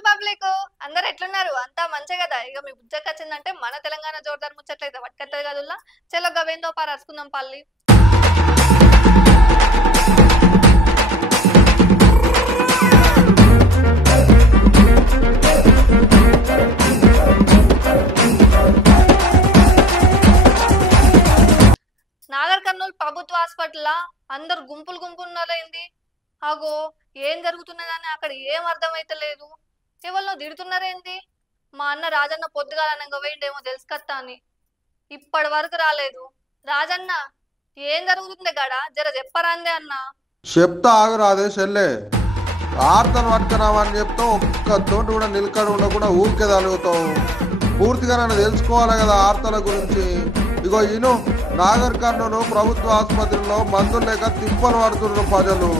simple public అందరు ఎట్లున్నారు అంతా మంచి కదా ఇక మీ బుజ్జకి వచ్చిందంటే మన తెలంగాణ జోర్దార్ ముచ్చట్లయితే పట్టుకత్తది కదుల్లా చలో గవేందో పార అరుచుకుందాం పల్లి నాగర్ కర్నూలు ప్రభుత్వ హాస్పిటల్ అందరు గుంపులు గుంపున్నారైంది అగో ఏం జరుగుతున్నదని అక్కడ ఏం అర్థమైతలేదు ఎవరిలో తిడుతున్నారేంది మా అన్న రాజన్న పొద్దుగాలనంగా పోయిండేమో తెలుసుకత్తా అని ఇప్పటి వరకు రాలేదు రాజన్న ఏం జరుగుతుంది గడ జర చెప్పరాందే అన్న చెప్తా ఆగురాదే చెల్లె ఆర్తను పట్టుకున్నామని చెప్తావు ఒక్కతోటి కూడా నిలకడ ఉండకుండా ఊరికే తలుగుతావు పూర్తిగా నన్ను తెలుసుకోవాలి కదా ఆర్తల గురించి ఇగో ఈయన నాగర్ కర్నూలు ప్రభుత్వ ఆసుపత్రిలో మందులు లేక తిప్పలు పడుతున్నారు ప్రజలు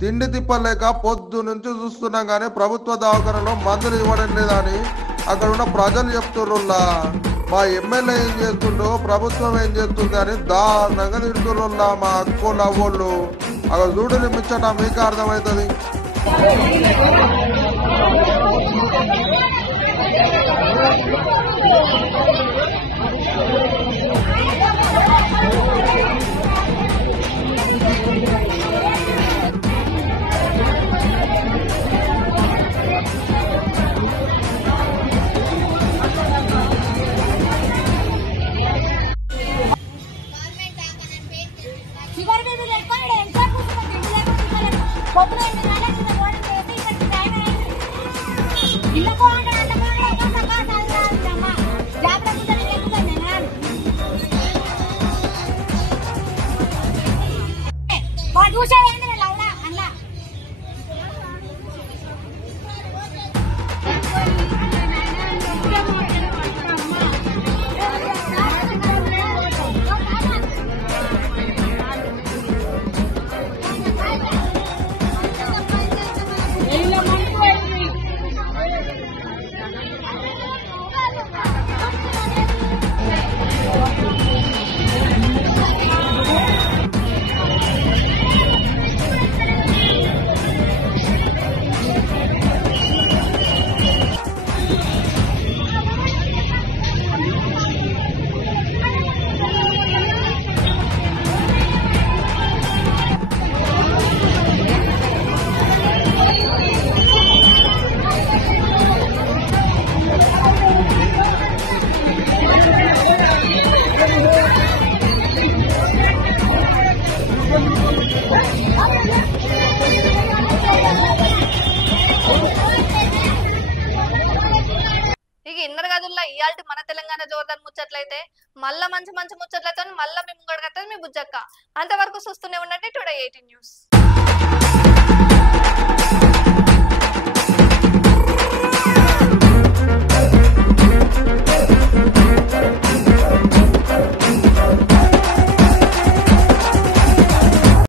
తిండి తిప్పలు లేక పొద్దు నుంచి చూస్తున్నాం కానీ ప్రభుత్వ దవాఖానలో మందులు ఇవ్వడం లేదని అక్కడ ఉన్న ప్రజలు చెప్తుర్రుల్లా మా ఎమ్మెల్యే ఏం చేస్తుండో ప్రభుత్వం ఏం చేస్తుంది అని దారుణంగా తిడుతుర్రుల్లా మా అక్కోళ్ళు అవ్వోళ్ళు అక్కడ చూడు నిమిచ్చట మీకు అర్థమవుతుంది ఇయాల్టి మన తెలంగాణ జోర్దార్ ముచ్చట్లయితే మళ్ళా మంచి మంచి ముచ్చట్లతో మళ్ళా మీ ముంగడగత్తది మీ బుజ్జక్క అంతవరకు చూస్తూనే ఉండండి టుడే 18 న్యూస్